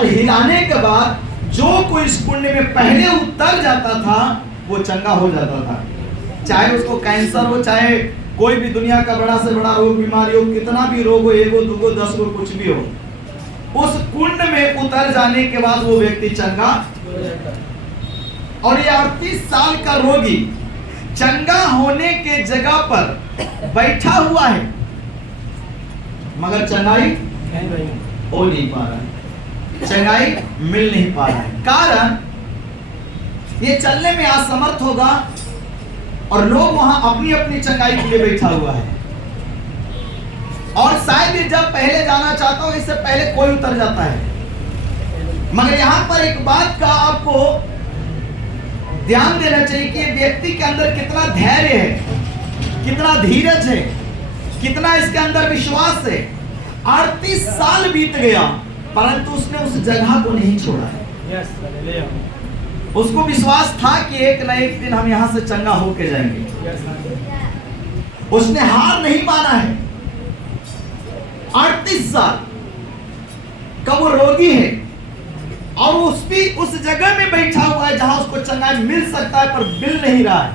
और हिलाने के बाद जो कोई इस कुंड में पहले उतर जाता था वो चंगा हो जाता था। चाहे उसको कैंसर हो, चाहे कोई भी दुनिया का बड़ा से बड़ा रोग बीमारी हो, कितना भी रोग हो, 1 2 10 कुछ भी हो, उस कुंड में उतर जाने के बाद वो व्यक्ति चंगा। और ये 38 साल का रोगी चंगा होने के जगह पर बैठा हुआ है, मगर चंगाई हो नहीं पा रहा है, चंगाई मिल नहीं पा रहा है। कारण ये चलने में असमर्थ होगा और लोग वहां अपनी अपनी चंगाई के लिए बैठा हुआ है। और शायद ये जब पहले जाना चाहता हो, इससे पहले कोई उतर जाता है। मगर यहां पर एक बात का आपको ध्यान देना चाहिए कि व्यक्ति के अंदर कितना धैर्य है, कितना धीरज है, कितना इसके अंदर विश्वास है। 38 साल बीत गया परंतु उसने उस जगह को नहीं छोड़ा है। उसको विश्वास था कि एक न एक दिन हम यहां से चंगा होके जाएंगे। उसने हार नहीं माना है। 38 साल का वो रोगी है और उस जगह में बैठा हुआ है जहां उसको चंगाई मिल सकता है, पर मिल नहीं रहा है।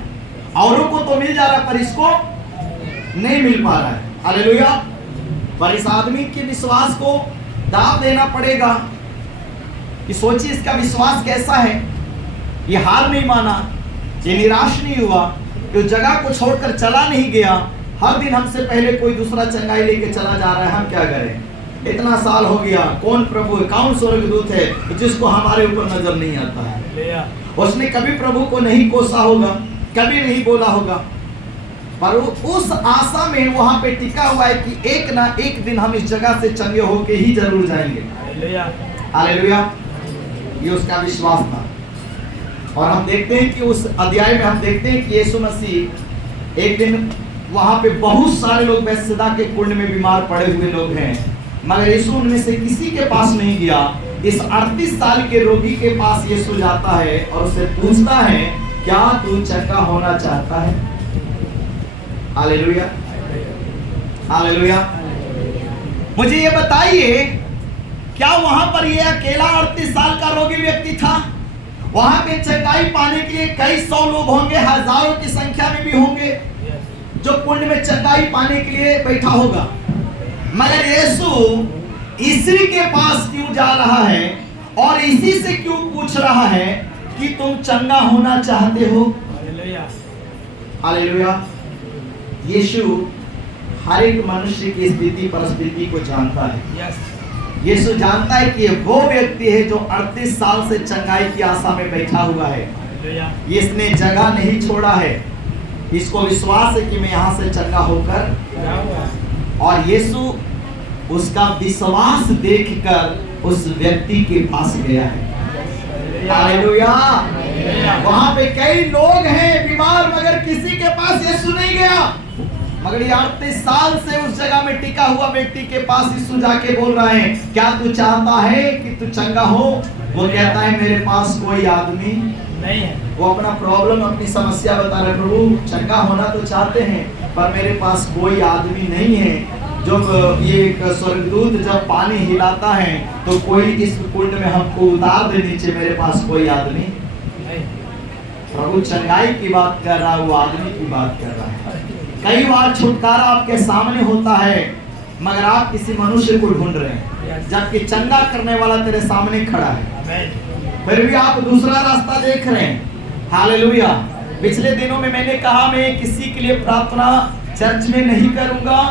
औरों को तो मिल जा रहा है पर इसको नहीं मिल पा रहा है। हालेलुया। पर इस आदमी के विश्वास को दाव देना पड़ेगा कि सोचिए इसका विश्वास कैसा है। ये हार नहीं माना, ये निराश नहीं हुआ, ये जगह को छोड़कर चला नहीं गया। हर दिन हमसे पहले कोई दूसरा चंगाई लेके चला जा रहा है, हम क्या करें? इतना साल हो गया, कौन प्रभु है, कौन स्वर्गदूत है जिसको हमारे ऊपर नजर नहीं आता है? उसने कभी प्रभु को नहीं कोसा होगा, कभी नहीं बोला होगा, पर उस आशा में वहां पे टिका हुआ है कि एक ना एक दिन हम इस जगह से चंगे होके ही जरूर जाएंगे। हालेलुया। ये उसका विश्वास था। और हम देखते हैं कि उस अध्याय में हम देखते हैं कि यीशु मसीह एक दिन वहां पे बहुत सारे लोग बैतसैदा के कुंड में बीमार पड़े हुए लोग हैं, मगर यीशु उनमें से किसी के पास नहीं गया। इस 38 साल के रोगी के पास यीशु जाता है और उससे पूछता है, क्या तू चंगा होना चाहता है? Hallelujah, hallelujah. मुझे ये बताइए, क्या वहां पर ये अकेला 38 साल का रोगी व्यक्ति था? वहां पे चंगाई पाने के लिए कई सौ लोग होंगे, हजारों की संख्या में भी होंगे जो कुंड में चंगाई पाने के लिए बैठा होगा। मगर यीशु इसी के पास क्यों जा रहा है और इसी से क्यों पूछ रहा है कि तुम चंगा होना चाहते हो? हालेलुया। यीशु हर एक मनुष्य की स्थिति परिस्थिति को जानता है। यीशु जानता है कि वो व्यक्ति है जो 38 साल से चंगाई की आशा में बैठा हुआ है। इसने जगह नहीं छोड़ा है, इसको विश्वास है कि मैं यहां से चंगा होकर। और यीशु उसका विश्वास देखकर उस व्यक्ति के पास गया है। हालेलुया। वहां पे कई लोग हैं बीमार, मगर किसी के पास यीशु नहीं गया। मगर 38 साल से उस जगह में टिका हुआ व्यक्ति के पास यीशु जाके बोल रहा है, क्या तू चाहता है कि तू चंगा हो? वो कहता है, मेरे पास कोई आदमी नहीं है। वो अपना प्रॉब्लम, अपनी समस्या बता रहे, प्रभु चंगा होना तो चाहते हैं पर मेरे पास कोई आदमी नहीं है। जब ये स्वर्गदूत जब पानी हिलाता है तो कोई इस कुंड में हमको उतार दे नीचे, मेरे पास कोई आदमी नहीं। प्रभु चंगाई की बात कर रहा है, वो आदमी की बात कर रहा है। कई बार छुटकारा आपके सामने होता है मगर आप किसी मनुष्य को ढूंढ रहे हैं, जबकि चंगा करने वाला तेरे सामने खड़ा है, फिर भी आप दूसरा रास्ता देख रहे हैं। हालेलुया। पिछले दिनों में मैंने कहा, मैं किसी के लिए प्रार्थना चर्च में नहीं करूंगा,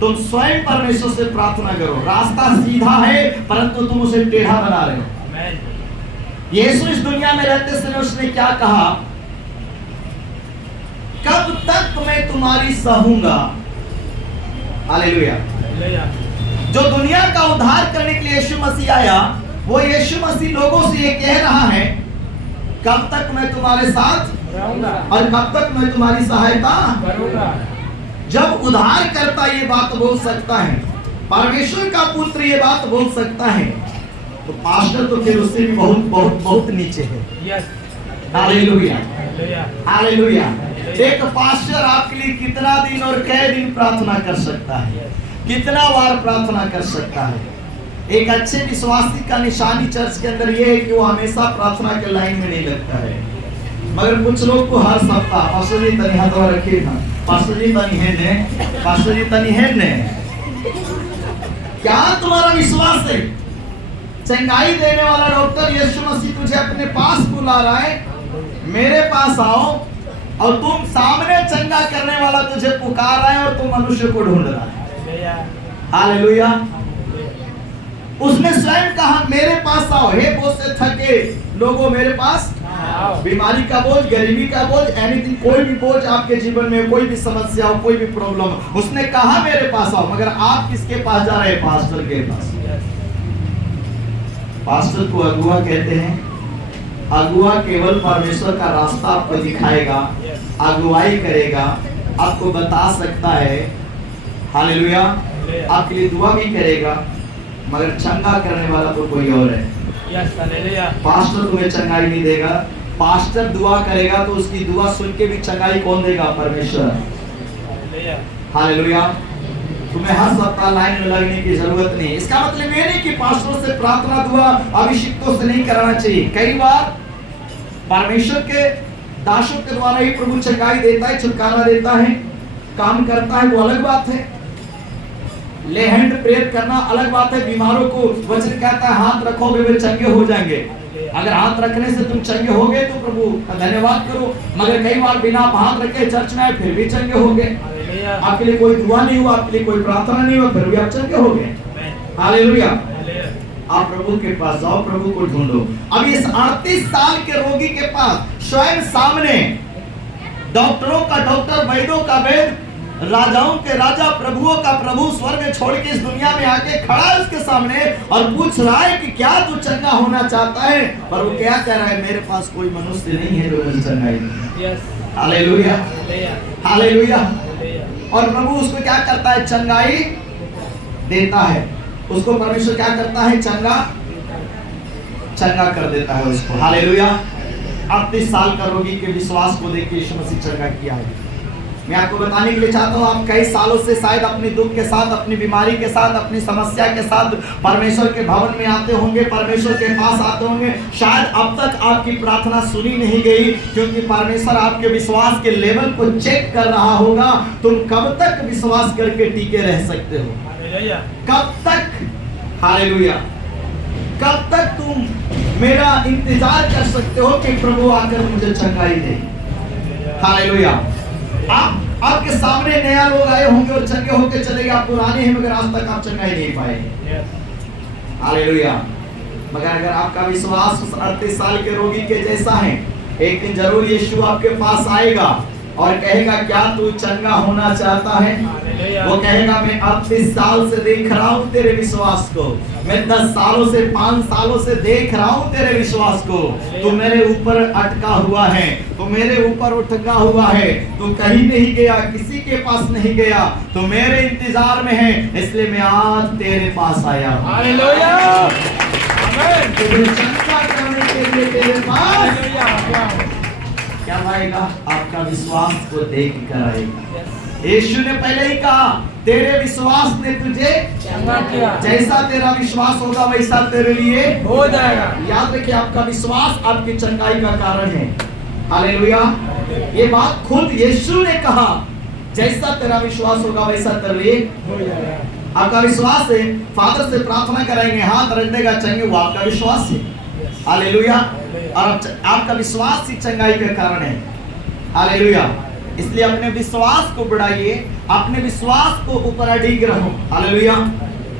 तुम स्वयं परमेश्वर से प्रार्थना करो। रास्ता सीधा है परंतु तुम उसे टेढ़ा बना रहे हो। यीशु इस दुनिया में रहते समय उसने क्या कहा? कब तक मैं तुम्हारी सहूंगा? हालेलुया। जो दुनिया का उद्धार करने के लिए यीशु मसीह आया, वो यीशु मसीह लोगों से ये कह रहा है, कब तक मैं तुम्हारे साथ रहूंगा और कब तक मैं तुम्हारी सहायता करूंगा। जब उद्धार करता ये बात बोल सकता है, परमेश्वर का पुत्र ये बात बोल सकता है, तो पास्टर तो फिर उससे भी बहुत बहुत बहुत नीचे है। Hallelujah, hallelujah. एक पास्टर आपके लिए कितना दिन और कै दिन प्रार्थना कर सकता है, कितना बार प्रार्थना कर सकता है, एक अच्छे विश्वासी का निशानी चर्च के अंदर ये है कि वो हमेशा प्रार्थना के लाइन में नहीं लगता है। मगर कुछ लोग को हर सप्ताह पास्टर जी तनी हाथ रखे ना, पास्टर जी तनी है ने, पास्टर जी तनी है ने। क्या तुम्हारा विश्वास है? चंगाई देने वाला डॉक्टर यीशु मसीह तुझे अपने पास बुला रहा है, मेरे पास आओ, और तुम सामने चंगा करने वाला तुझे पुकार रहा है और तुम मनुष्य को ढूंढ रहा है। हालेलुया। उसने स्वयं कहा मेरे पास आओ, हे बोझ से थके लोगों मेरे पास। बीमारी का बोझ, गरीबी का बोझ, एनीथिंग, कोई भी बोझ आपके जीवन में, कोई भी समस्या हो, कोई भी प्रॉब्लम, उसने कहा मेरे पास आओ। मगर आप किसके पास जा रहे हैं? पास्टर के पास। पास्टर को अगुआ कहते हैं। अगुआ केवल परमेश्वर का रास्ता आपको दिखाएगा, अगुवाई करेगा, आपको बता सकता है, हालेलुया, आपके लिए दुआ भी करेगा, मगर चंगा करने वाला तो कोई और है। पास्टर तुम्हें चंगाई नहीं देगा। पास्टर दुआ करेगा तो उसकी दुआ सुन के भी चंगाई कौन देगा? परमेश्वर। हालेलुया। तुम्हें हर सप्ताह लाइन में लगने की जरूरत नहीं। इसका मतलब ये नहीं कि पास्टर से प्रार्थना दुआ अभिषिक्तों से नहीं कराना चाहिए। कई बार परमेश्वर के दासों के द्वारा ही प्रभु चंगाई देता है, छुटकारा देता है, काम करता है, वो अलग बात है। ले हैंड प्रेयर करना अलग बात है। बीमारों को वचन कहता है हाथ रखोगे वे चंगे हो जाएंगे। अगर हाथ रखने से तुम चंगे हो गए तो प्रभु का धन्यवाद करो। मगर कई बार बिना हाथ रखे चर्च में आए फिर भी चंगे हो गए। आपके लिए कोई दुआ नहीं हुआ, आपके लिए कोई प्रार्थना नहीं हुआ, फिर भी आप चंगे हो गए। हालेलुया। आप प्रभु के पास जाओ, प्रभु को ढूंढो। अब इस 38 साल के रोगी के पास स्वयं सामने डॉक्टरों का डॉक्टर, वैद्यों का वैद्य, राजाओं के राजा, प्रभुओं का प्रभु स्वर्ग छोड़ के इस दुनिया में आके खड़ा है उसके सामने और पूछ रहा है कि क्या तू चंगा होना चाहता है? पर वो क्या कह रहा है? मेरे पास कोई मनुष्य नहीं है जो मुझे चंगाई दे। Hallelujah, hallelujah. और प्रभु उसको क्या करता है? चंगाई देता है। उसको परमेश्वर क्या करता है? चंगा कर देता है उसको। हालेलुया। 38 साल का रोगी के विश्वास को देख के यीशु मसीह चंगा किया है। मैं आपको बताने के लिए चाहता हूँ, आप कई सालों से शायद अपने दुख के साथ, अपनी बीमारी के साथ, अपनी समस्या के साथ परमेश्वर के भवन में आते होंगे, परमेश्वर के पास आते होंगे। शायद अब तक आपकी प्रार्थना सुनी नहीं गई, क्योंकि परमेश्वर आपके विश्वास के लेवल को चेक कर रहा होगा। तुम कब तक विश्वास करके टिके रह सकते हो? कब तक? हालेलुया। कब तक तुम मेरा इंतजार कर सकते हो कि प्रभु आकर मुझे चंगाई दे? हालेलुया। आपके सामने नया लोग आए होंगे और चंगे होकर चले गए, आप पुराने हैं मगर आज तक आप चंगाई नहीं पाए। हालेलुया। मगर अगर आपका विश्वास उस 38 साल के रोगी के जैसा है, एक दिन जरूर यीशु आपके पास आएगा और कहेगा क्या तू चंगा होना चाहता है? वो कहेगा मैं 38 साल से देख रहा हूँ तेरे विश्वास को, मैं 10 सालों से 5 सालों से देख रहा हूँ तेरे विश्वास को। तू मेरे ऊपर अटका हुआ है, तू मेरे ऊपर उठका हुआ है, तू कहीं नहीं गया, किसी के पास नहीं गया, तू मेरे इंतजार में है, इसलिए मैं आज तेरे पास आया हूँ। हालेलुया। आमीन। तुझे चंगा करने के लिए तेरे पास क्या आएगा? आपका विश्वास को देख कर आएगा। यीशु ने पहले ही कहा तेरे विश्वास ने तुझे चंगा किया, जैसा तेरा विश्वास होगा वैसा तेरे लिए हो जाएगा। याद रखिए, आपका विश्वास आपकी चंगाई का कारण है। हालेलुया। ये बात खुद यीशु ने कहा, जैसा तेरा विश्वास होगा वैसा तेरे लिए हो जाएगा। आपका विश्वास है, फादर से प्रार्थना कराएंगे, हाथ रख देगा चंगे, वो आपका विश्वास है। हालेलुया। और आपका विश्वास ही चंगाई का कारण है। हालेलुया। इसलिए अपने विश्वास को बढ़ाइए, अपने विश्वास को ऊपर अडिग रहो। हालेलुया।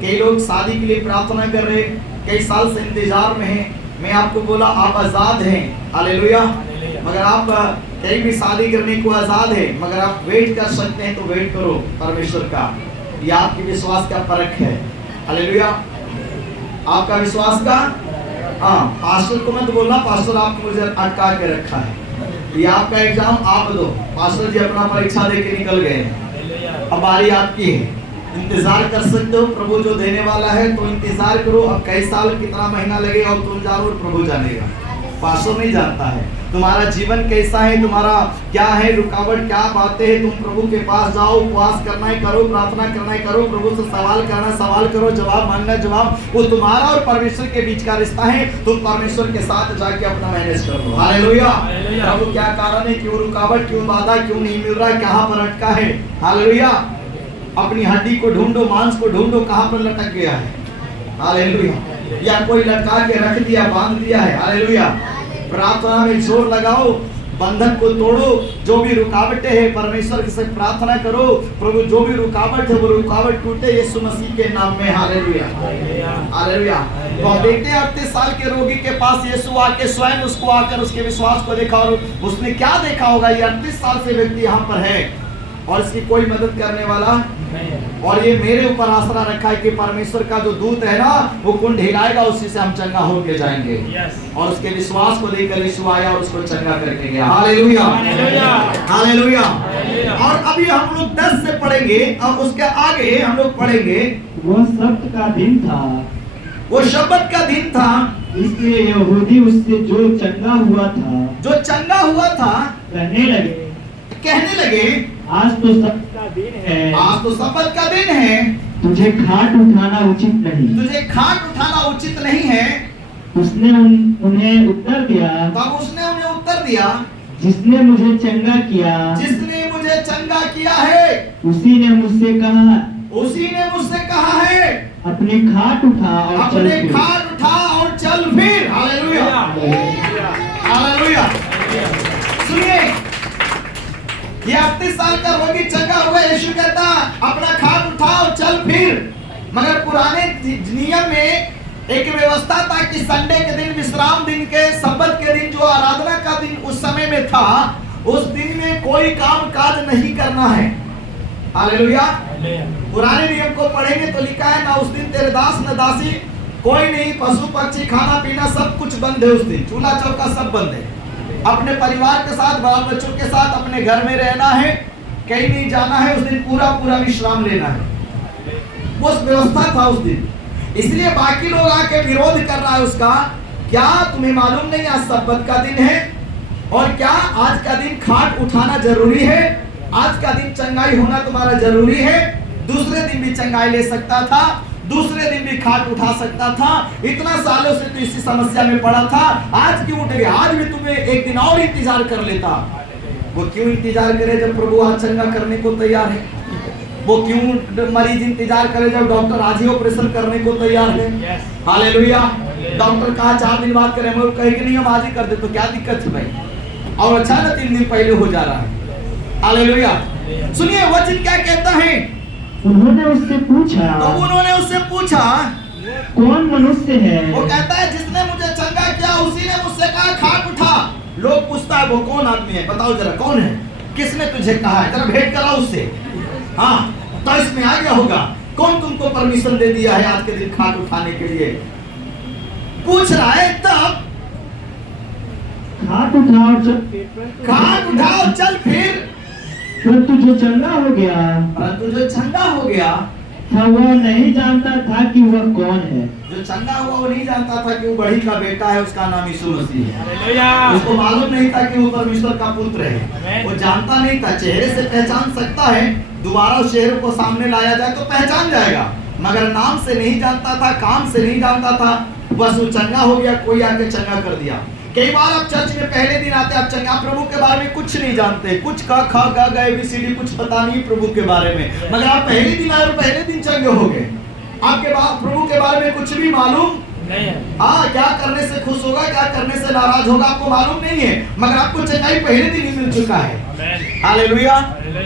कई लोग शादी के लिए प्रार्थना कर रहे, कई साल से इंतजार में हैं। मैं आपको बोला आप आजाद हैं। हालेलुया। मगर आप कहीं भी शादी करने को आजाद है, मगर आप वेट कर सकते हैं तो वेट करो परमेश्वर का। ये आपके विश्वास का परख है। हालेलुया। आपका विश्वास का, हाँ, पास्टर को मत बोलना पास्टर आपने मुझे अटका के रखा है। ये आपका एग्जाम आप दो, पास्टर जी अपना परीक्षा दे के निकल गए, अब बारी आपकी है। इंतजार कर सकते हो, प्रभु जो देने वाला है तो इंतजार करो। अब कई साल कितना महीना लगेगा और तुम जानो और प्रभु जानेगा। पास्टर नहीं जानता है तुम्हारा जीवन कैसा है, तुम्हारा क्या है रुकावट, क्या बातें हैं। तुम प्रभु के पास जाओ, उपवास करना है करो, प्रार्थना करना है करो, प्रभु से सवाल करना सवाल करो, जवाब मांगना जवाब। वो तुम्हारा और परमेश्वर के बीच का रिश्ता है। तुम परमेश्वर के साथ जाके अपना मैनेज कर लो। हालेलुया। प्रभु क्या कारण है, क्यों रुकावट, क्यों बाधा, क्यों नहीं मिल रहा है, कहाँ पर अटका है। हालेलुया। अपनी हड्डी को ढूंढो, मांस को ढूंढो, कहाँ पर लटक गया है। हालेलुया। या कोई लटका के रख दिया, बांध दिया है। हालेलुया। प्रार्थना में जोर लगाओ, बंधन को तोड़ो। जो भी रुकावटें हैं परमेश्वर से प्रार्थना करो, प्रभु जो भी रुकावट है वो रुकावट टूटे यीशु मसीह के नाम में। हालेलुया। हालेलुया। तो हम देखते हैं 38 साल के रोगी के पास यीशु आके स्वयं उसको आकर उसके विश्वास को देखा, और उसने क्या देखा होगा, ये 38 साल से व्यक्ति यहाँ पर है और इसकी कोई मदद करने वाला नहीं है। और ये मेरे ऊपर आसरा रखा है कि परमेश्वर का जो दूत है ना वो कुंड हिलाएगा, उसी से हम चंगा होके जाएंगे। और उसके विश्वास को लेकर यीशु आया और उसको चंगा करके गया। हालेलुया। हालेलुया। और अभी हम लोग 10 से पढ़ेंगे और उसके आगे हम लोग पढ़ेंगे वो सब्त का दिन था, वो शब्बत का दिन था, इसलिए यहूदी उससे जो चंगा हुआ था कहने लगे आज तो सब्त का दिन है, आज तो सब्त का दिन है, तुझे खाट उठाना उचित नहीं, तुझे खाट उठाना उचित नहीं है। उसने उन्हें उत्तर दिया, तब उसने उन्हें उत्तर दिया, जिसने मुझे चंगा किया, जिसने मुझे चंगा किया है, उसी ने मुझसे कहा है, अपनी खाट उठा और चल अपने खाट उठा और चल फिर। हालेलुया। हालेलुया। सुनिए, ये 38 साल का रोगी चंगा हुआ, यीशु कहता अपना खाट उठा और चल फिर। मगर पुराने नियम में एक व्यवस्था था कि संडे के दिन, विश्राम दिन के, सब्बत के दिन, जो आराधना का दिन उस समय में था, उस दिन में कोई काम काज नहीं करना है। हालेलुया। पुराने नियम को पढ़ेंगे तो लिखा है, ना उस दिन तेरे दास न दासी, कोई नहीं, पशु पक्षी, खाना पीना सब कुछ बंद है उस दिन, चूल्हा चौका सब बंद है। अपने परिवार के साथ, बाल बच्चों के साथ अपने घर में रहना है, कहीं नहीं जाना है। उस दिन पूरा विश्राम लेना है। वो व्यवस्था था उस दिन। इसलिए बाकी लोग आके विरोध कर रहा है उसका, क्या तुम्हें मालूम नहीं आज सब्बत का दिन है, और क्या आज का दिन खाट उठाना जरूरी है, आज का दिन चंगाई होना तुम्हारा जरूरी है। दूसरे दिन भी चंगाई ले सकता था, दूसरे दिन भी खाट उठा सकता था। इतना सालों से तो इसी समस्या में पड़ा था, आज क्यों उठ गया, आज भी तुम्हें एक दिन और इंतजार कर लेता। वो क्यों इंतजार करे जब प्रभु आज चंगा करने को तैयार है? वो क्यों मरीज इंतजार करे जब डॉक्टर आज ही ऑपरेशन करने को तैयार है? हालेलुया। डॉक्टर कहा 4 दिन बाद करें, हम कहे कि नहीं हम आज ही कर दे, तो क्या दिक्कत है भाई? और अच्छा ना 3 दिन पहले हो जा रहा है। हालेलुया। सुनिए वचन क्या कहता है, उन्होंने उससे पूछा, तो उन्होंने उससे पूछा कौन मनुष्य है? वो कहता है जिसने मुझे चंगा किया उसी ने मुझसे कहा खाट उठा। लोग पूछता है वो कौन आदमी है, बताओ जरा कौन है, किसने तुझे कहा है, जरा भेंट कराओ उससे। हाँ, तो इसमें आ गया होगा, कौन तुमको परमिशन दे दिया है आज के दिन खाट उठाने के लिए? पूछ रहा है। तब खाट उठाओ चल फिर। परंतु जो चंगा हो गया था वह नहीं जानता था कि वह कौन है। जो चंगा हुआ वो नहीं जानता था कि वो बड़ी का बेटा है, उसका नाम यीशु मसीह है। उसको मालूम नहीं था कि वो परमेश्वर का पुत्र है। वो जानता नहीं था। चेहरे से पहचान सकता है, दोबारा उस चेहरे को सामने लाया जाए तो पहचान जाएगा, मगर नाम से नहीं जानता था, काम से नहीं जानता था। बस वो चंगा हो गया, कोई आके चंगा कर दिया। कई बार आप चर्च में पहले दिन आते, आप चंगा प्रभु के बारे में कुछ नहीं जानते, कुछ क ख ग ग ABCD कुछ पता नहीं प्रभु के बारे में, मगर आप पहले दिन आए और पहले दिन चंगे हो गए। आपके बाद प्रभु के बारे में कुछ भी मालूम नहीं है। क्या करने से खुश होगा, क्या करने से नाराज होगा आपको मालूम नहीं है, मगर आपको चंगाई पहले दिन ही मिल चुका है। हालेलुया।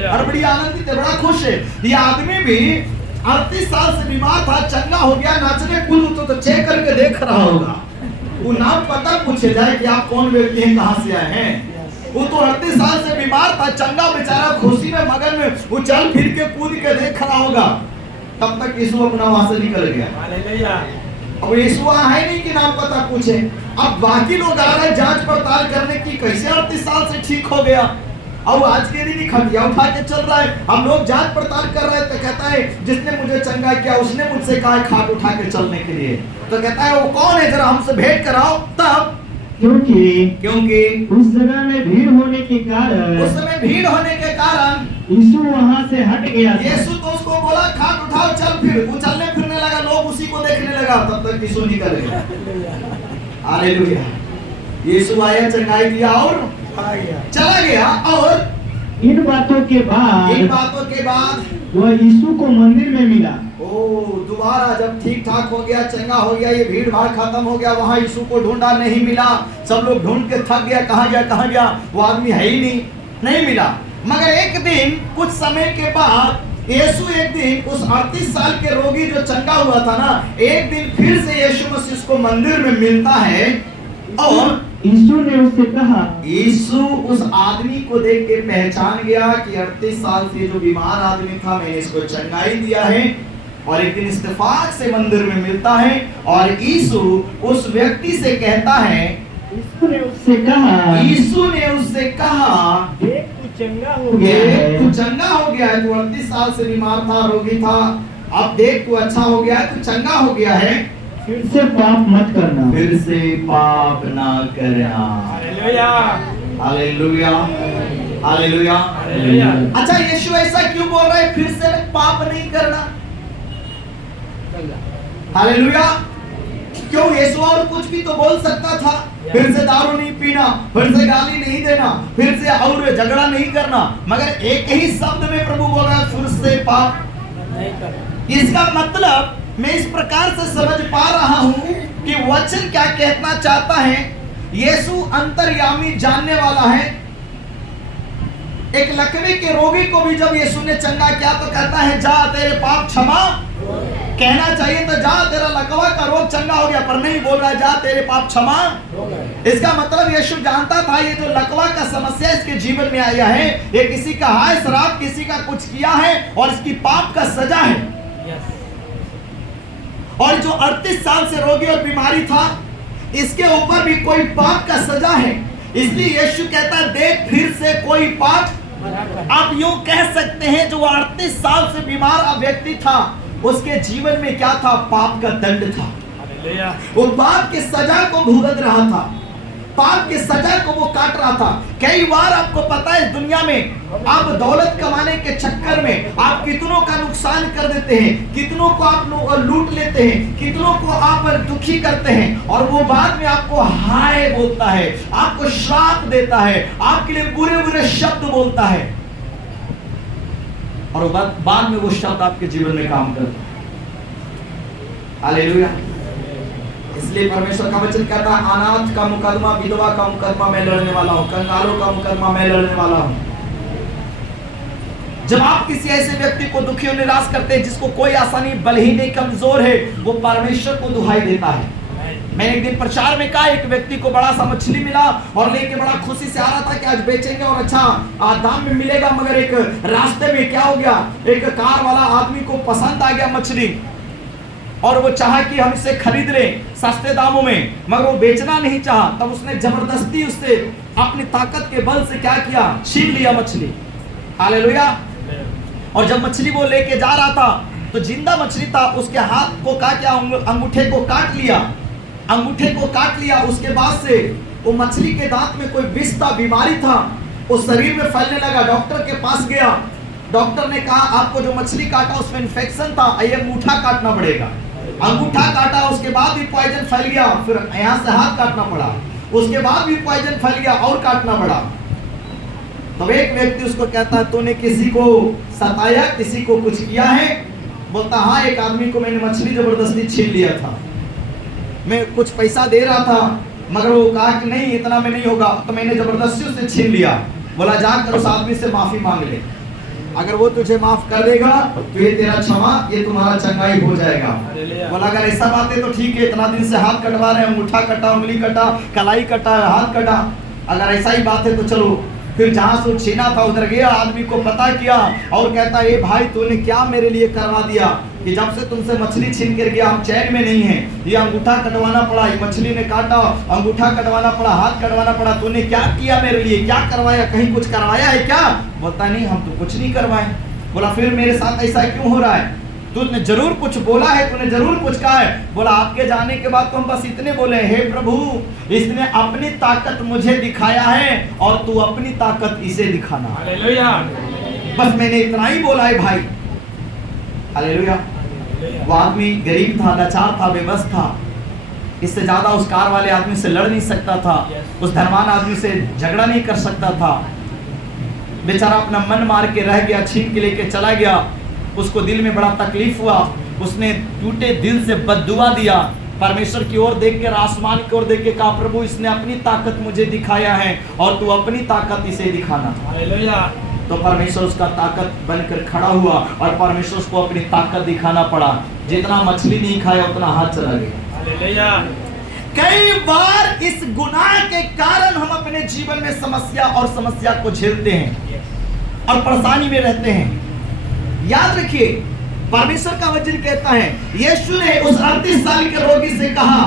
और बड़ी आनंदित है, बड़ा खुश है। ये आदमी भी 38 साल से बीमार था, चंगा हो गया, नाचने कूद तो चेक करके देख रहा होगा। वो नाम पता पूछे जाए कि आप कौन व्यक्ति हैं, कहां से आए हैं। वो तो 38 साल से बीमार था, चंगा बेचारा खुशी में मगन में, वो चल फिर के कूद के देख रहा होगा। तब तक यीशु अपना वहां से निकल गया। अब यीशु है नहीं कि नाम पता पूछे। अब बाकी लोग आ रहे जांच पड़ताल करने की, कैसे 38 साल से ठीक हो गया, और आज के दिन ही खटिया उठा के चल रहा है। हम लोग जांच पड़ताल कर रहे हैं तो कहता है जिसने मुझे चंगा किया उसने मुझसे कहा खाट उठा के चलने के लिए। तो कहता है वो कौन है, जरा हमसे भेंट कराओ। तब क्योंकि उस जगह में भीड़ होने के कारण, उस समय भीड़ होने के कारण यीशु वहाँ से हट गया था। यीशु तो उसको बोला खाट उठाओ चल फिर, वो चलने फिरने लगा, लोग उसी को देखने लगा, तब तक यीशु निकल गया। हालेलुया। यीशु आया, चंगाई दिया और चला गया। और इन बातों के बाद वह यीशु को मंदिर में मिला। दोबारा जब ठीक ठाक हो गया, चंगा हो गया, ये भीड़ भाड़ खत्म हो गया, वहां यीशु को ढूंढा, नहीं मिला। सब लोग ढूंढ के थक गया, कहाँ गया, वो आदमी है ही नहीं मिला। मगर एक दिन कुछ समय के बाद यीशु एक दिन उस 38 साल के रोगी जो चंगा हुआ था ना, एक दिन फिर से यीशु मसीह उसको मंदिर में मिलता है। और यीशु ने उससे कहा, यीशु उस आदमी को देख के पहचान गया कि 38 साल से जो बीमार आदमी था, मैंने इसको चंगाई दिया है। और एक दिन इत्तेफाक से मंदिर में मिलता है और यीशु उस व्यक्ति से कहता है, यीशु ने उससे कहा, देख तू चंगा हो गया है, तू 38 साल से बीमार था, रोगी था, अब देख तू अच्छा हो गया है, तू चंगा हो गया है, फिर से पाप मत करना, फिर से पाप ना करना। Hallelujah, hallelujah, hallelujah. अच्छा, यीशु ऐसा क्यों बोल रहा है, फिर से पाप नहीं करना? हालेलुया। क्यों? यीशु और कुछ भी तो बोल सकता था, फिर से दारू नहीं पीना, फिर से गाली नहीं देना, फिर से और झगड़ा नहीं करना, मगर एक ही शब्द में प्रभु बोल रहा है, फिर से पाप नहीं करना। इसका मतलब मैं इस प्रकार से समझ पा रहा हूं कि वचन क्या कहना चाहता है। यीशु अंतर्यामी, जानने वाला है। एक लकवे के रोगी को भी जब यीशु ने चंगा किया तो कहता है, जा तेरे पाप क्षमा। कहना चाहिए तो जा तेरा लकवा का रोग चंगा हो गया, पर नहीं बोल रहा जा तेरे पाप क्षमा। इसका मतलब यीशु जानता था ये जो लकवा का समस्या इसके जीवन में आया है, ये किसी का हाय शराब, किसी का कुछ किया है और इसकी पाप का सजा है। और जो 38 साल से रोगी और बीमारी था, इसके ऊपर भी कोई पाप का सजा है। इसलिए यीशु कहता है, देख फिर से कोई पाप। आप यूं कह सकते हैं, जो 38 साल से बीमार व्यक्ति था, उसके जीवन में क्या था? पाप का दंड था। वो पाप के सजा को भुगत रहा था, पाप के सजा को वो काट रहा था। कई बार आपको पता है, दुनिया में आप दौलत कमाने के चक्कर में आप कितनों का नुकसान कर देते हैं, कितनों को आप लूट लेते हैं, कितनों को आप दुखी करते हैं, और वो बाद में आपको हाय बोलता है, आपको श्राप देता है, आपके लिए बुरे बुरे शब्द बोलता है, और बाद में वो शब्द आपके जीवन में काम करता है। हालेलुया। इसलिए परमेश्वर का वचन कहता है, अनाथ का मुकदमा, विधवा का मुकदमा मैं लड़ने वाला हूं, कंगालों का मुकदमा मैं लड़ने वाला हूं। जब आप किसी ऐसे व्यक्ति को दुखी और निराश करते हैं, जिसको कोई आसानी, बलहीन नहीं, कमजोर है, वो परमेश्वर को दुहाई देता है। मैंने एक दिन प्रचार में कहा, एक व्यक्ति को बड़ा सा मछली मिला और लेके बड़ा खुशी से आ रहा था कि आज बेचेंगे और अच्छा दाम में मिलेगा, मगर एक रास्ते में क्या हो गया, एक कार वाला आदमी को पसंद आ गया मछली, और वो चाहा कि हम इसे खरीद लें सस्ते दामों में, मगर वो बेचना नहीं चाहा। तब उसने जबरदस्ती उससे अपनी ताकत के बल से क्या किया, छीन लिया मछली। हालेलुया। और जब मछली वो लेके जा रहा था, तो जिंदा मछली था, उसके हाथ को क्या किया, अंगूठे को काट लिया, अंगूठे को काट लिया। उसके बाद से वो मछली के दांत में कोई विष था, बीमारी था, वो शरीर में फैलने लगा। डॉक्टर के पास गया, डॉक्टर ने कहा आपको जो मछली काटा उसमें इन्फेक्शन था, ये अंगूठा काटना पड़ेगा। अंगूठा काटा, उसके बाद भी पॉइजन फैल गया, फिर यहाँ से हाथ काटना पड़ा, उसके बाद भी पॉइजन फैल गया और काटना पड़ा। तब एक व्यक्ति उसको कहता है, तूने किसी को सताया, किसी को कुछ किया है? बोलता हाँ, एक आदमी को मैंने मछली जबरदस्ती छीन लिया था, मैं कुछ पैसा दे रहा था, मगर वो कहा कि नहीं इतना में नहीं होगा, तो मैंने जबरदस्ती उससे छीन लिया। बोला जाकर उस आदमी से माफी मांग ले, अगर वो तुझे माफ कर देगा तो ये तेरा क्षमा, ये तुम्हारा चंगाई हो जाएगा। बोला अगर ऐसा बात है तो ठीक है, इतना दिन से हाथ कटवा रहे हैं, अंगूठा कटा, उंगली कटा, कलाई कटा, हाथ कटा, अगर ऐसा ही बात है तो चलो। फिर जहां से छीना था उधर गया, आदमी को पता किया और कहता है, भाई तूने क्या मेरे लिए करवा दिया कि जब से तुमसे मछली छीन कर गया हम चैन में नहीं है, ये अंगूठा कटवाना पड़ा, ये मछली ने काटा, अंगूठा कटवाना पड़ा, हाथ कटवाना पड़ा, तूने क्या किया मेरे लिए, क्या करवाया, कहीं कुछ करवाया है क्या? बोलता नहीं, हम तो कुछ नहीं करवाए। बोला फिर मेरे साथ ऐसा क्यों हो रहा है? तूने जरूर कुछ बोला है, तूने जरूर कुछ कहा है। बोला आपके जाने के बाद तो हम बस इतने बोले, हे प्रभु इसने अपनी ताकत मुझे दिखाया है और तू अपनी ताकत इसे दिखाना। हालेलुया। बस मैंने इतना ही बोला है भाई। हालेलुया। वो आदमी गरीब था, लाचार था, बेबस था। इससे ज्यादा उस कार वाले आदमी से लड़ नहीं सकता था, उस धनवान आदमी से झगड़ा नहीं कर सकता था। बेचारा अपना मन मार के रह गया, छीन के लेके चला गया। उसको दिल में बड़ा तकलीफ हुआ, उसने टूटे दिल से बद्दुआ दिया। परमेश्वर की ओर देख कर, आसमान की ओर देख के कहा, प्रभु इसने अपनी ताकत मुझे दिखाया है और तू अपनी ताकत इसे दिखाना। हालेलुया। तो परमेश्वर उसका ताकत बनकर खड़ा हुआ और परमेश्वर उसको अपनी ताकत दिखाना पड़ा। जितना मछली नहीं खाया उतना हाथ चला गया। हालेलुया। कई बार इस गुनाह के कारण हम अपने जीवन में समस्या और समस्या को झेलते हैं और परेशानी में रहते हैं। याद रखिए, परमेश्वर का वचन कहता है, यीशु ने उस 38 साल के रोगी से कहा,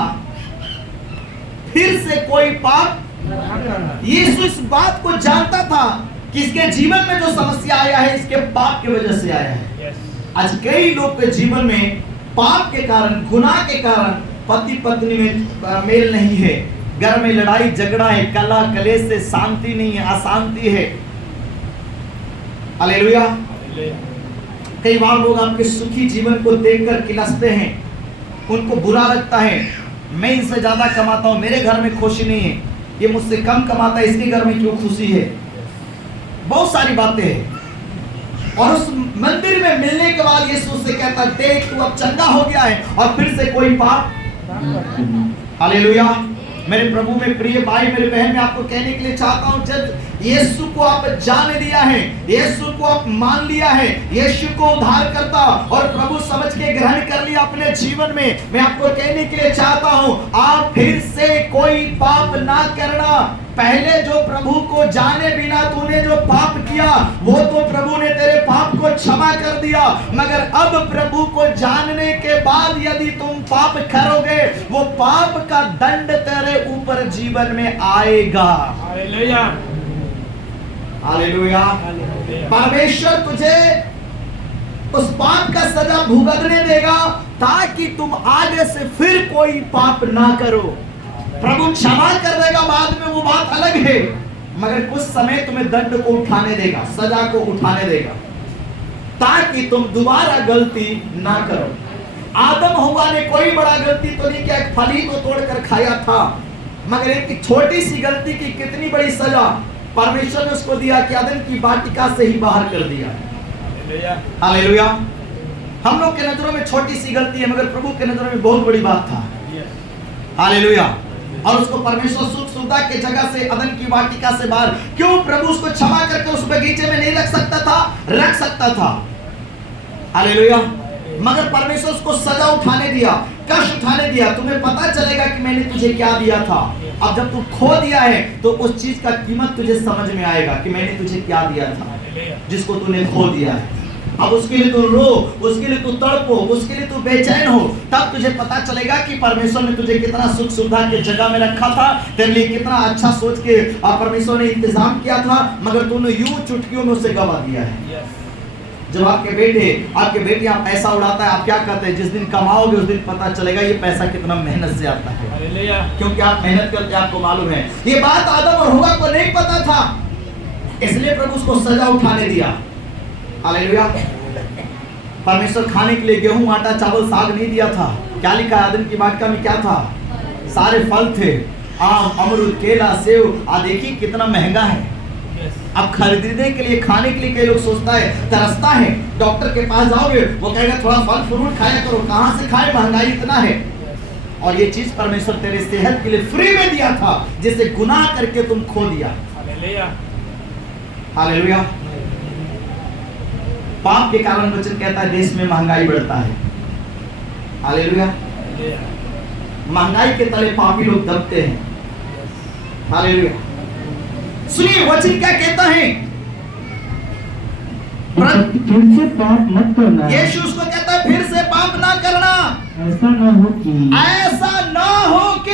फिर से कोई पाप। यीशु इस बात को जानता था कि इसके जीवन में जो समस्या आया है इसके पाप की वजह से आया है। आज कई लोग के जीवन में पाप के कारण, गुनाह के कारण पति पत्नी में मेल नहीं है, घर में लड़ाई झगड़ा है, कला कलेश से शांति नहीं है, अशांति है। हालेलुया। कई बार लोग आपके सुखी जीवन को देखकर किलसते हैं, उनको बुरा लगता है, मैं इनसे ज्यादा कमाता हूं, मेरे घर में खुशी नहीं है, ये मुझसे कम कमाता है, इसके घर में क्यों खुशी है। बहुत सारी बातें हैं। और उस मंदिर में मिलने के बाद यीशु से कहता, देख तू अब चंगा हो गया है और फिर से कोई पाप। हालेलुया। मेरे प्रभु में प्रिय भाई, मेरे बहन, मैं आपको कहने के लिए चाहता हूं, जब यीशु को आप जान लिया है, यीशु को आप मान लिया है, यीशु को उद्धार करता और प्रभु समझ के ग्रहण कर लिया अपने जीवन में, मैं आपको कहने के लिए चाहता हूं, आप फिर से कोई पाप ना करना। पहले जो प्रभु को जाने बिना तूने जो पाप किया वो तो प्रभु ने तेरे पाप को क्षमा कर दिया, मगर अब प्रभु को जानने के बाद यदि तुम पाप करोगे वो पाप का दंड तेरे ऊपर जीवन में आएगा। हालेलुया। हालेलुया। परमेश्वर तुझे उस पाप का सजा भुगतने देगा ताकि तुम आगे से फिर कोई पाप ना करो। प्रभु क्षमा कर देगा बाद में, वो बात अलग है, मगर कुछ समय तुम्हें दंड को उठाने देगा, सजा को उठाने देगा, ताकि तुम दोबारा गलती ना करो। आदम हव्वा ने कोई बड़ा गलती तो नहीं किया, एक फल ही को तोड़कर खाया था, मगर एक छोटी सी गलती की कितनी बड़ी सजा परमेश्वर ने उसको दिया कि अदन की वाटिका से ही बाहर कर दिया। हालेलुया। हम लोग के नजरों में छोटी सी गलती है, मगर प्रभु के नजरों में बहुत बड़ी बात था। हालेलुया। और उसको परमेश्वर सुख सुविधा के जगह से, अदन की वाटिका से बाहर, क्यों प्रभु उसको क्षमा करके उस बगीचे में नहीं रख सकता था? रख सकता था। हालेलुया। मगर परमेश्वर उसको सजा उठाने दिया, कष्ट उठाने दिया। तुम्हें पता चलेगा कि मैंने तुझे क्या दिया था। अब जब तू खो दिया है तो उस चीज का कीमत तुझे समझ में आएगा कि मैंने तुझे क्या दिया था, जिसको तूने खो दिया है। अब उसके लिए तू रो, उसके लिए तू तड़पो, उसके लिए तू बेचैन हो, तब तुझे पता चलेगा कि परमेश्वर ने तुझे कितना सुख सुविधा के जगह में रखा था, तेरे लिए कितना अच्छा सोच के परमेश्वर ने इंतजाम किया था, मगर तूने यूं चुटकियों में उसे गवा दिया है। जब आपके बेटे आप पैसा उड़ाता है, आप क्या कहते हैं? जिस दिन कमाओगे उस दिन पता चलेगा ये पैसा कितना मेहनत से आता है, क्योंकि आप मेहनत करते, आपको मालूम है। ये बात आदम और हव्वा को नहीं पता था, इसलिए प्रभु उसको सजा उठाने दिया। हालेलुया। परमेश्वर खाने के लिए गेहूं, आटा, चावल, साग नहीं दिया था। क्या लिखा है? अदन की वाटिका में क्या था? सारे फल थे, आम, अमरूद, केला, सेब। आ देखिए कितना महंगा है। अब खरीदने के लिए, खाने के लिए कई लोग सोचता है, तरसता है। डॉक्टर के पास जाओगे वो कहेगा थोड़ा फल फ्रूट खाया करो, कहां से खाए, महंगाई इतना है। और ये चीज परमेश्वर तेरे सेहत के लिए फ्री में दिया था, जिसे गुनाह करके तुम खो दिया। हालेलुया। पाप के कारण वचन कहता है देश में महंगाई बढ़ता है। हालेलुया। महंगाई के तले पापी लोग दबते हैं। हालेलुया। सुनिए वचन क्या कहता है? फिर से पाप मत करना। यीशु उसको कहता है फिर से पाप ना करना। ऐसा ना हो कि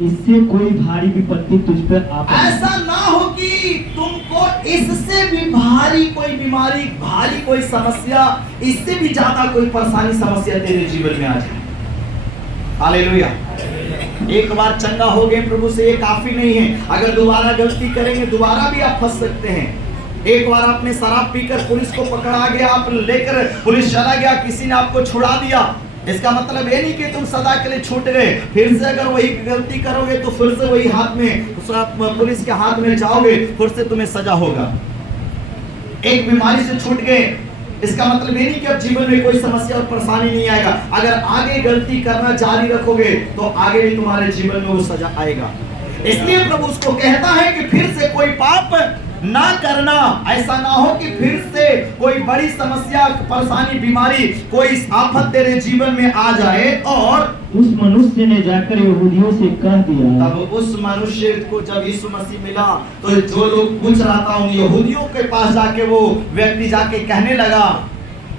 इससे कोई भारी विपत्ति तुझ पर आ पड़े। ऐसा ना हो कि तुमको इससे भी भारी कोई बीमारी, भारी कोई समस्या, इससे भी ज्यादा कोई परेशानी समस्या तेरे जीवन में आ जाए। हालेलुया। एक बार चंगा हो गए प्रभु से ये काफी नहीं है। अगर दोबारा गलती करेंगे दोबारा भी आप फंस सकते हैं। एक बार आपने शराब पीकर पुलिस को पकड़ा गया, आप लेकर पुलिस चला गया, किसी ने आपको छुड़ा दिया, इसका मतलब ये नहीं कि तुम सदा के लिए छूट गए। फिर से अगर वही गलती करोगे तो फिर से वही हाथ में, पुलिस के हाथ में जाओगे, फिर से तुम्हें सजा होगा। एक बीमारी से छूट गए, इसका मतलब ये नहीं कि अब जीवन में कोई समस्या और परेशानी नहीं आएगा। अगर आगे गलती करना जारी रखोगे तो आगे भी तुम्हारे जीवन में वो सजा आएगा। इसलिए प्रभु उसको कहता है कि फिर से कोई पाप ना करना, ऐसा ना हो कि फिर से कोई बड़ी समस्या, परेशानी, बीमारी, कोई आफत तेरे जीवन में आ जाए। और उस मनुष्य ने जाकर यहूदियों से कह दिया, तब उस मनुष्य को जब यीशु मसीह मिला तो जो लोग पूछ रहा था उन यहूदियों के पास जाके वो व्यक्ति जाके कहने लगा,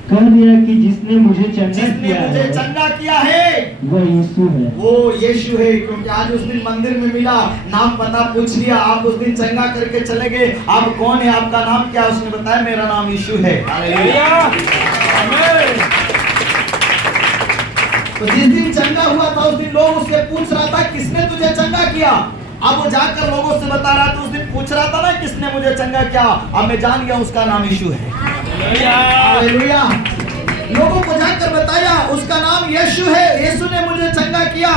कह दिया कि जिसने मुझे चंगा किया है वो यीशु है, वो यीशु है। क्योंकि आज उस दिन मंदिर में मिला, नाम पता पूछ लिया, आप उस दिन चंगा करके चले गए, आप कौन है, आपका नाम क्या, उसने बताया मेरा नाम यीशु है। हालेलुया। आमीन। तो जिस दिन चंगा हुआ था उस दिन लोग उससे पूछ रहा था किसने तुझे चंगा किया। अब वो जाकर लोगों से बता रहा था, उस दिन पूछ रहा था ना किसने मुझे चंगा किया, अब मैं जान गया उसका नाम यीशु है। हालेलुया। लोगों को जाकर बताया उसका नाम यीशु है, यीशु ने मुझे चंगा किया।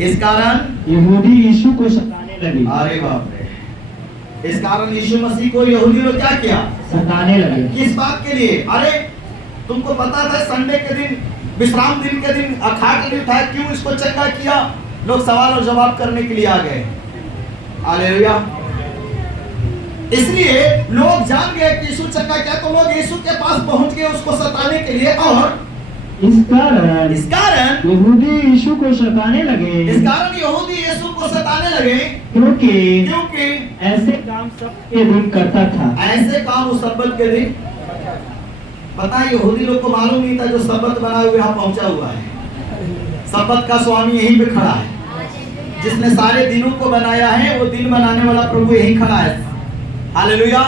इस कारण यहूदी यीशु को सताने लगे। अरे बाप रे। इस कारण यीशु मसीह को यहूदी लोग क्या किया, सताने लगे। किस बात के लिए? अरे तुमको पता था संडे के दिन, विश्राम दिन के दिन, अखाड़े दिन था, क्यों इसको चंगा किया? लोग सवाल और जवाब करने के लिए आ गए। हालेलुया। इसलिए लोग जान गए कि यीशु चंगा क्या, तो लोग यीशु के पास पहुंच गए उसको सताने के लिए। और इस कारण यहूदी यीशु को सताने लगे। इस कारण यहूदी यीशु को सताने लगे क्योंकि ऐसे काम सब्त के दिन करता था। ऐसे काम उस सब्त के दिन, पता है यहूदी लोग को मालूम नहीं था जो सब्त बना हुआ यहाँ पहुंचा हुआ है। सब्त का स्वामी यहीं पे खड़ा है, जिसने सारे दिनों को बनाया है, वो दिन बनाने वाला प्रभु यहीं खड़ा है। हालेलुया।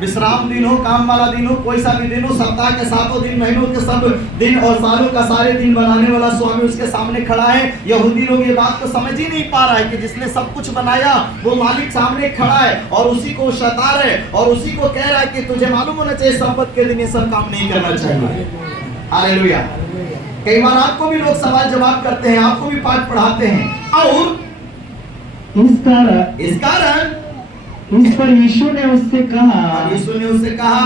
विश्राम दिन हो, काम वाला दिन हो, कोई सा भी दिन हो, सप्ताह के 7 दिन, महीनों के सब दिन और सालों का सारे दिन बनाने वाला स्वामी उसके सामने खड़ा है। यहूदी लोग ये बात तो समझ ही नहीं पा रहा है कि जिसने सब कुछ बनाया वो मालिक सामने खड़ा है और उसी को सता रहा है और उसी को कह रहा है कि तुझे मालूम होना चाहिए सब्त के दिन ये सब काम नहीं करना चाहिए। हालेलुया। कई बार आपको भी लोग सवाल जवाब करते हैं, आपको भी पाठ पढ़ाते हैं, और इस कारण इस पर यीशु ने उससे कहा,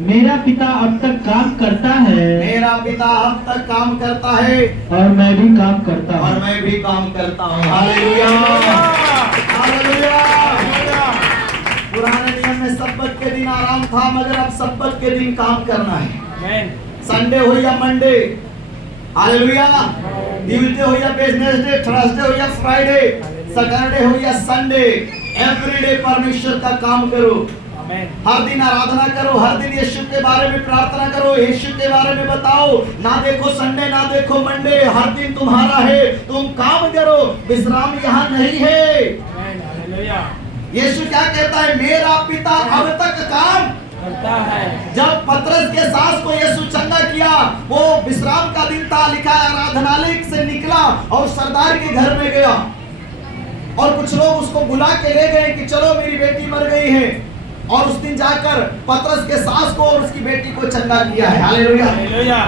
मेरा पिता अब तक काम करता है, मेरा पिता अब तक काम करता है और मैं भी काम करता हूँ, और मैं भी काम करता हूँ। हालेलुया। हालेलुया। पुराने नियम में सब्बत के दिन आराम था, मगर अब सब्बत के दिन काम करना है। संडे हो या मंडे, हालेलुया, ट्यूसडे हो या बिजनेस डे, थर्सडे हो या फ्राइडे, सैटरडे हो या संडे, एवरीडे परमेश्वर का काम करो। हर दिन आराधना करो, हर दिन यीशु के बारे में प्रार्थना करो, यीशु के बारे में बताओ। ना देखो संडे, ना देखो मंडे, हर दिन तुम्हारा है, तुम काम करो, विश्राम यहाँ नहीं है। यीशु क्या कहता है, मेरा पिता अब तक काम करता है। जब पतरस के सास को यीशु चंगा किया, वो विश्राम का दिन था, लिखा आराधनालय से निकला और सरदार के घर में गया और कुछ लोग उसको बुला के ले गए कि चलो मेरी बेटी मर गई है, और उस दिन जाकर पतरस के सास को और उसकी बेटी को चंगा किया है। हालेलुया।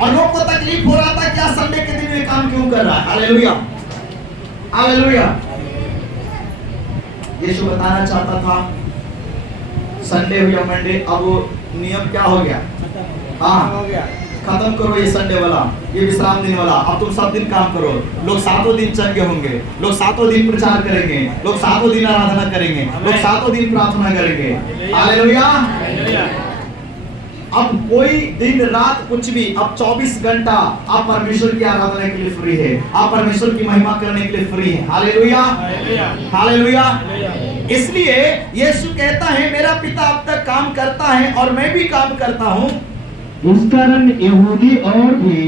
और लोग को तकलीफ हो रहा था क्या संडे के दिन ये काम क्यों कर रहा है। हालेलुया। हालेलुया। यीशु बताना चाहता था संडे हो या मंडे, अब वो नियम क्या हो गया, हाँ खत्म करो ये संडे वाला, ये विश्राम दिन वाला, अब तुम सब दिन काम करो। लोग 7 दिन चंगे होंगे, लोग 7 दिन प्रचार करेंगे, लोग 7 दिन आराधना करेंगे, लोग 7 दिन प्रार्थना करेंगे। हालेलुया। अब कोई दिन रात कुछ भी, अब 24 घंटा आप परमेश्वर की आराधना के लिए फ्री है, आप परमेश्वर की महिमा करने के लिए फ्री है। हालेलुया। हालेलुया। इसलिए यीशु कहता है मेरा पिता अब तक काम करता है और मैं भी काम करता हूँ, इस कारण यहूदी और भी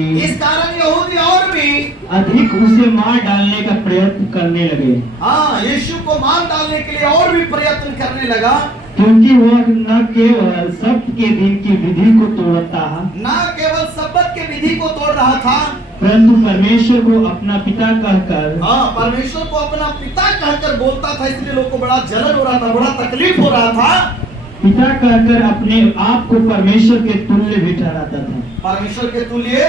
अधिक उसे मार डालने का प्रयत्न करने लगे। हाँ, यीशु को मार डालने के लिए और भी प्रयत्न करने लगा, क्योंकि वह न केवल सब्त के दिन की विधि को तोड़ता, न केवल सब्बत के विधि को तोड़ रहा था, परंतु परमेश्वर को अपना पिता कहकर, हाँ, परमेश्वर को अपना पिता कहकर बोलता था। इसलिए लोगों को बड़ा जलन हो रहा था, बड़ा तकलीफ हो रहा था। पिता कहकर अपने आप को परमेश्वर के तुल्य भी ठहराता था। परमेश्वर के तुल्य,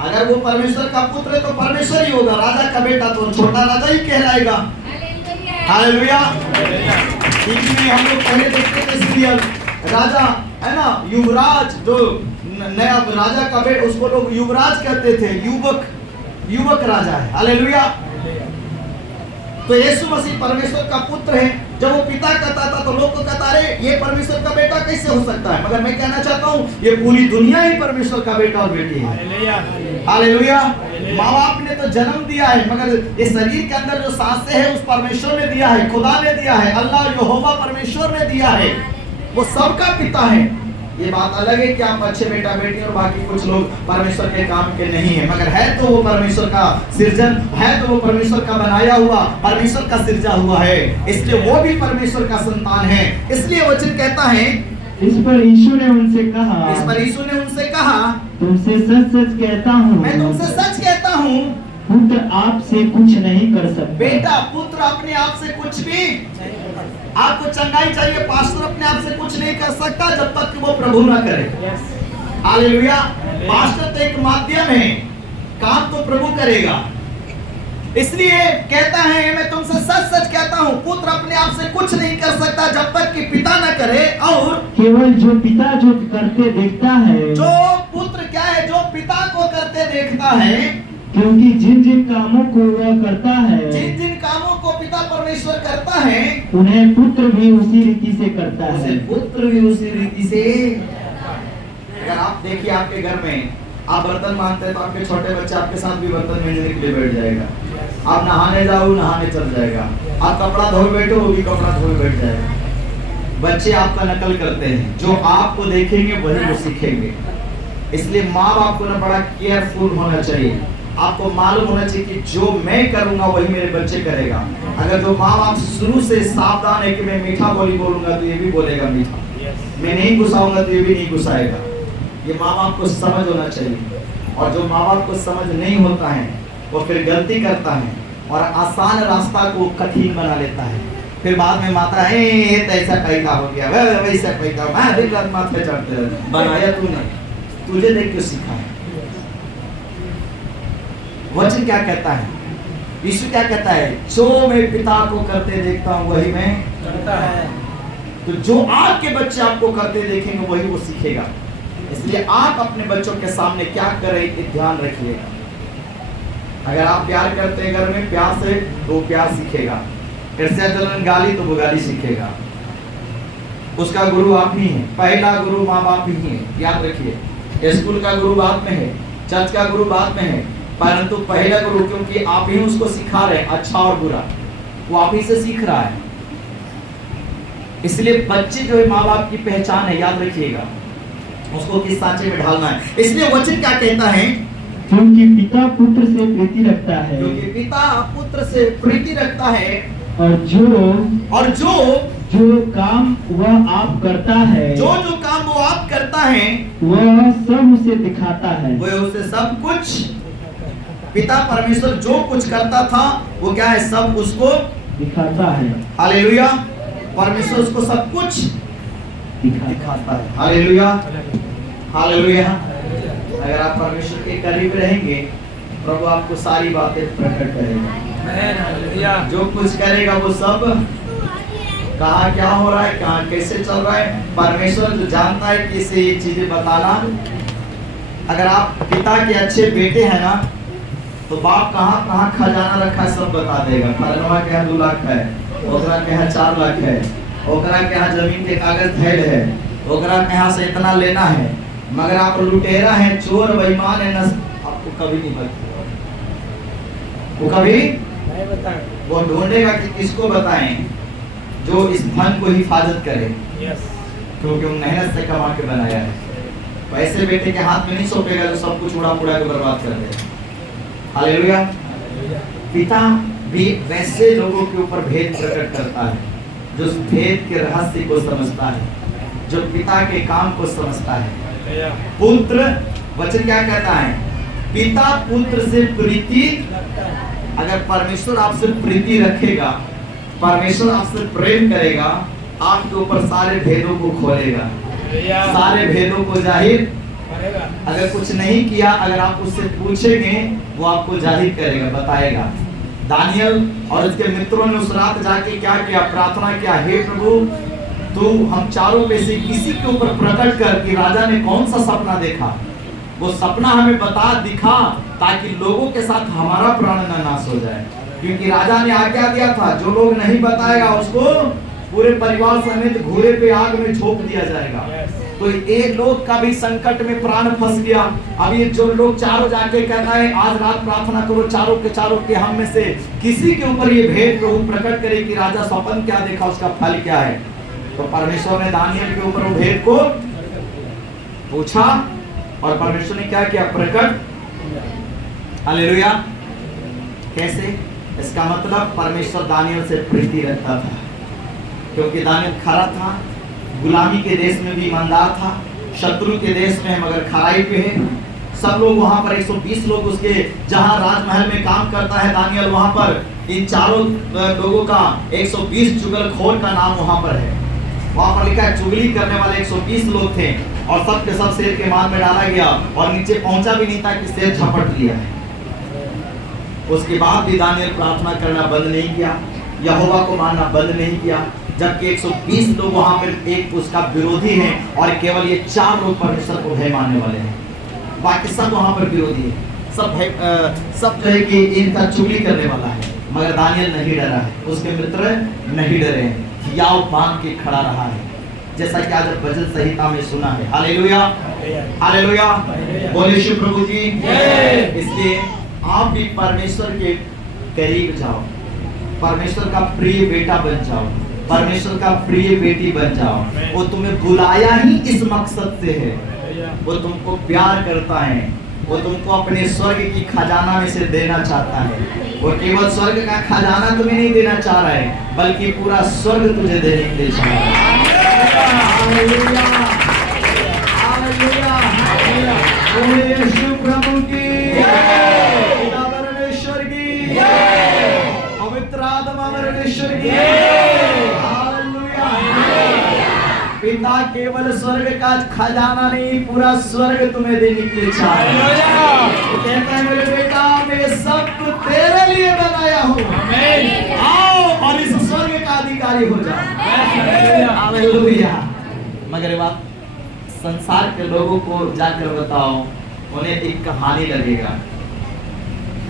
अगर वो परमेश्वर का पुत्र है तो परमेश्वर ही होगा, राजा का बेटा तो छोटा राजा ही कहलाएगा। हालेलुया। टीवी में हम लोग पहले देखते थे सीरियल, राजा है ना, युवराज, जो नया राजा का बेटा, उसको लोग युवराज कहते थे, युवक राजा है। हालेलुया। तो यीशु मसीह परमेश्वर का पुत्र है। जब वो पिता कहता था तो लोग को कहता, अरे ये परमेश्वर का बेटा कैसे हो सकता है? मगर मैं कहना चाहता हूँ, ये पूरी दुनिया ही परमेश्वर का बेटा और बेटी है। हालेलुया। माँ बाप ने तो जन्म दिया है, मगर ये शरीर के अंदर जो सांसें हैं उस परमेश्वर ने दिया है, खुदा ने दिया है, अल्लाह यहोवा परमेश्वर ने दिया है। वो सबका पिता है। ये बात अलग है कि आप अच्छे बेटा बेटी और बाकी कुछ लोग परमेश्वर के काम के नहीं है, मगर है तो वो परमेश्वर का सृजन है, तो वो परमेश्वर का बनाया हुआ, परमेश्वर का सृजा हुआ है, इसलिए वो भी परमेश्वर का संतान है। इसलिए वचन कहता है, इस पर यीशु ने उनसे कहा, तुमसे सच सच कहता हूँ, मैं तुमसे सच कहता हूँ, पुत्र आपसे कुछ नहीं कर सकता। बेटा, पुत्र अपने आप से कुछ भी, आपको चंगाई चाहिए, पास्टर अपने आप से कुछ नहीं कर सकता जब तक कि वो प्रभु ना करे। हालेलुया। पास्टर तो एक माध्यम है, काम तो प्रभु करेगा। इसलिए कहता है, मैं तुमसे सच सच कहता हूँ, पुत्र अपने आप से कुछ नहीं कर सकता जब तक कि पिता न करे, और केवल जो पिता जो करते देखता है, जो पुत्र क्या है, जो पिता को करते देखता है, क्योंकि जिन जिन कामों को वह करता है, जिन जिन कामों को पिता परमेश्वर करता है, उन्हें पुत्र भी उसी रीति से करता है। पुत्र भी उसी रीति से। अगर आप देखिए, आपके घर में आप बर्तन मांगते हैं तो आपके छोटे बच्चे आपके साथ भी बर्तन मांजने के लिए बैठ जाएगा। आप नहाने जाओ, नहाने चल जाएगा। आप कपड़ा धोए बैठो, वो भी कपड़ा धोए बैठ जाएगा। बच्चे आपका नकल करते हैं, जो आपको देखेंगे वही वो सीखेंगे। इसलिए माँ बाप को ना बड़ा केयरफुल होना चाहिए। आपको मालूम होना चाहिए कि जो मैं करूंगा वही मेरे बच्चे करेगा। अगर जो माँ बाप शुरू से सावधान है कि मैं मीठा बोली बोलूंगा तो ये भी बोलेगा मीठा, मैं नहीं गुस्साऊंगा तो ये भी नहीं गुस्साएगा। ये माँ बाप को समझ होना चाहिए। और जो माँ बाप को समझ नहीं होता है वो फिर गलती करता है और आसान रास्ता को कठिन बना लेता है। फिर बाद में माता है, ऐसा पैसा हो गया, वैसा पैसा, मैं दिन रात माथे चढ़ते बनाया तूने, तुझे देख के सीखा है। वचन क्या कहता है? यीशु क्या कहता है? जो मैं पिता को करते देखता हूँ वही मैं करता है। तो जो आपके बच्चे आपको करते देखेंगे वही वो सीखेगा। इसलिए आप अपने बच्चों के सामने क्या करें ये ध्यान रखिएगा। अगर आप प्यार करते हैं घर में प्यार से तो वो प्यार सीखेगा। ईर्ष्या जलन गाली तो वो गाली सीखेगा। उसका गुरु आप ही हैं। पहला गुरु माँ बाप ही है, याद रखिए। स्कूल का गुरु बाद में है, चर्च का गुरु बाद में है, परंतु पहला गुरु, क्योंकि आप ही उसको सिखा रहे हैं अच्छा और बुरा, वो आप ही से सीख रहा है। इसलिए बच्चे जो है माँ बाप की पहचान है, याद रखिएगा, उसको किस सांचे में ढालना है। इसलिए वचन क्या कहता है? क्योंकि पिता पुत्र से प्रीति रखता है, क्योंकि पिता पुत्र से प्रीति रखता है, और जो काम वह आप करता है, जो काम वो आप करता है, वह सब उसे दिखाता है। वह उसे सब कुछ, पिता परमेश्वर जो कुछ करता था वो क्या है? सब उसको दिखाता है। हालेलुया। परमेश्वर उसको सब कुछ दिखाता है। Hallelujah, hallelujah. अगर आप परमेश्वर के करीब रहेंगे, प्रभु आपको सारी बातें प्रकट करेगा। जो कुछ करेगा वो सब, कहाँ क्या हो रहा है, कहाँ कैसे चल रहा है, परमेश्वर जो जानता है कि इसे ये चीजें बताना। अगर आप पिता के अच्छे बेटे हैं ना, तो बाप कहाँ कहाँ खजाना रखा है सब बता देगा। फलनवा के यहाँ 2 लाख है, ओकरा के यहाँ 4 लाख है, ओकरा के यहाँ जमीन के कागज धैल है, ओकरा के यहाँ से इतना लेना है। मगर आप लुटेरा हैं, चोर बेईमान है, आपको कभी नहीं बताएगा। वो कभी नहीं बताएगा। वो ढूंढेगा कि किसको बताएं जो इस धन को हिफाजत करे, क्योंकि वो मेहनत से कमा के बनाया है। वैसे बेटे के हाथ में नहीं सौंपेगा जो सब कुछ उड़ा पुड़ा के बर्बाद कर दे। हालेलुया। पिता भी वैसे लोगों के ऊपर भेद प्रकट करता है जो उस भेद के रहस्य को समझता है, जो पिता के काम को समझता है। पुत्र, वचन क्या कहता है? पिता पुत्र से प्रीति, अगर परमेश्वर आपसे प्रीति रखेगा, परमेश्वर आपसे प्रेम करेगा, आपके ऊपर सारे भेदों को खोलेगा, सारे भेदों को जाहिर। अगर कुछ नहीं किया, अगर आप उससे पूछेंगे, वो आपको जाहिर करेगा, बताएगा। दानियल और उसके मित्रों ने उस रात जाके क्या किया? प्रार्थना किया, हे प्रभु, तू हम चारों में से किसी के ऊपर प्रकट कर कि राजा ने कौन सा सपना देखा, वो सपना हमें बता, दिखा, ताकि लोगों के साथ हमारा प्राण न नाश हो जाए। क्योंकि राजा ने आज्ञा दिया था, जो लोग नहीं बताएगा उसको पूरे परिवार समेत घोड़े पे आग में झोंक दिया जाएगा। तो एक लोग का भी संकट में प्राण फंस गया। अब ये जो लोग चारों जाके कहता है, आज रात प्रार्थना करो चारों के हम में से किसी के ऊपर ये भेद प्रभु प्रकट करे कि राजा स्वप्न क्या देखा, उसका फल क्या है। तो परमेश्वर ने दानियल के ऊपर वो भेद को पूछा और परमेश्वर ने क्या किया? प्रकट। हालेलुया। कैसे? इसका मतलब परमेश्वर दानियल से प्रीति रखता था, क्योंकि दानियल खरा था, गुलामी के देश में भी ईमानदार था, शत्रु के देश में मगर खराई पे है। सब लोग वहां पर 120 लोग उसके जहां राजमहल में काम करता है दानियल, वहां पर इन चारों लोगों का 120 चुगलखोर का नाम वहां पर है। वहां पर लिखा है चुगली करने वाले 120 लोग थे और सब के सब शेर के मान में डाला गया और नीचे पहुंचा भी नहीं था कि शेर झपट लिया है। उसके बाद भी दानियल प्रार्थना करना बंद नहीं किया, यहोवा को मानना बंद नहीं किया, जबकि 120 लोग वहां पर एक उसका विरोधी हैं और केवल ये 4 लोग परमेश्वर को भय मानने वाले हैं, बाकी सब वहां पर विरोधी है। सब जो है कि इनका चुगली करने वाला है, मगर दानियल नहीं डरा है, उसके मित्र नहीं डरे हैं, हियाव बांध के खड़ा रहा है, जैसा कि आज भजन संहिता में सुना है। हालेलुया, हालेलुया, बोले शिव प्रभु जी। इसलिए आप भी परमेश्वर के करीब जाओ, परमेश्वर का प्रिय बेटा बन जाओ, परमेश्वर का प्रिय बेटी बन जाओ। वो तुम्हें बुलाया ही इस मकसद से है, वो तुमको प्यार करता है, वो तुमको अपने स्वर्ग की खजाना में से देना चाहता है। वो केवल स्वर्ग का खजाना तुम्हें नहीं देना चाह रहा है, बल्कि पूरा स्वर्ग तुझे देने के लिए चाह रहा है। हालेलुया, हालेलुया, बोले यीशु प्रभु की, पिता परमेश्वर की, पवित्र आत्मा परमेश्वर की। हालेलुया। पिता केवल स्वर्ग का खजाना नहीं, पूरा स्वर्ग तुम्हें देने के लिए चाह रहा है। कहता है मेरे बेटा, मैं सब तेरे लिए बनाया हूँ, आओ और इस स्वर्ग का अधिकारी हो जाओ। हालेलुया। मगर बात संसार के लोगों को जाकर बताओ, उन्हें एक कहानी लगेगा।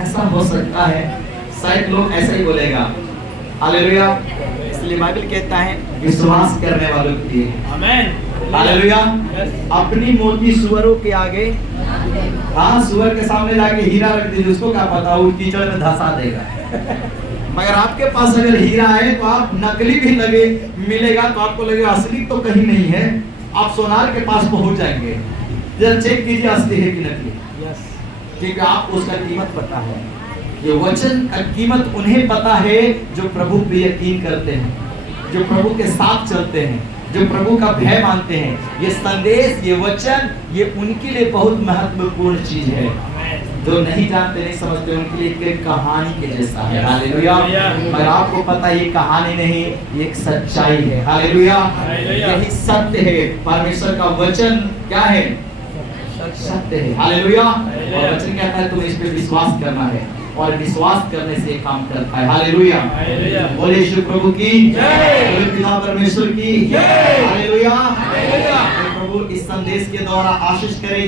ऐसा हो सकता है, शायद लोग ऐसा ही बोलेगा। हालेलुया। इसलिए बाइबल कहता है विश्वास करने वालों के लिए। आमीन। हालेलुया। अपनी मोटी सुअरों के आगे, हाँ, सुअर के सामने जाके हीरा रख दीजिए, उसको क्या पता वो कीचड़ में धंसा देगा। मगर आपके पास अगर हीरा है तो आप नकली भी लगे मिलेगा तो आपको लगेगा असली तो कहीं नहीं है, आप सोनार के पास पहुंच जाएंगे। जरा चेक कीजिए असली है कि नकली, क्योंकि आपको उसका कीमत पता है। ये वचन का कीमत उन्हें पता है जो प्रभु पे यकीन करते हैं, जो प्रभु के साथ चलते हैं, जो प्रभु का भय मानते हैं। ये संदेश, ये वचन, ये उनके लिए बहुत महत्वपूर्ण चीज है। जो नहीं जानते, नहीं समझते, उनके लिए एक कहानी के जैसा है। हालेलुया। मगर आपको पता है ये कहानी नहीं, ये एक सच्चाई है। हालेलुया। यही सत्य है। परमेश्वर का वचन क्या है? सत्य है। हालेलुया। और वचन कहता है तुम्हें इस पे विश्वास करना है और विश्वास करने से काम करता है। हालेलुया। बोले यीशु प्रभु की जय, बोले पिता परमेश्वर की जय। हालेलुया। प्रभु इस संदेश के द्वारा आशीष करे।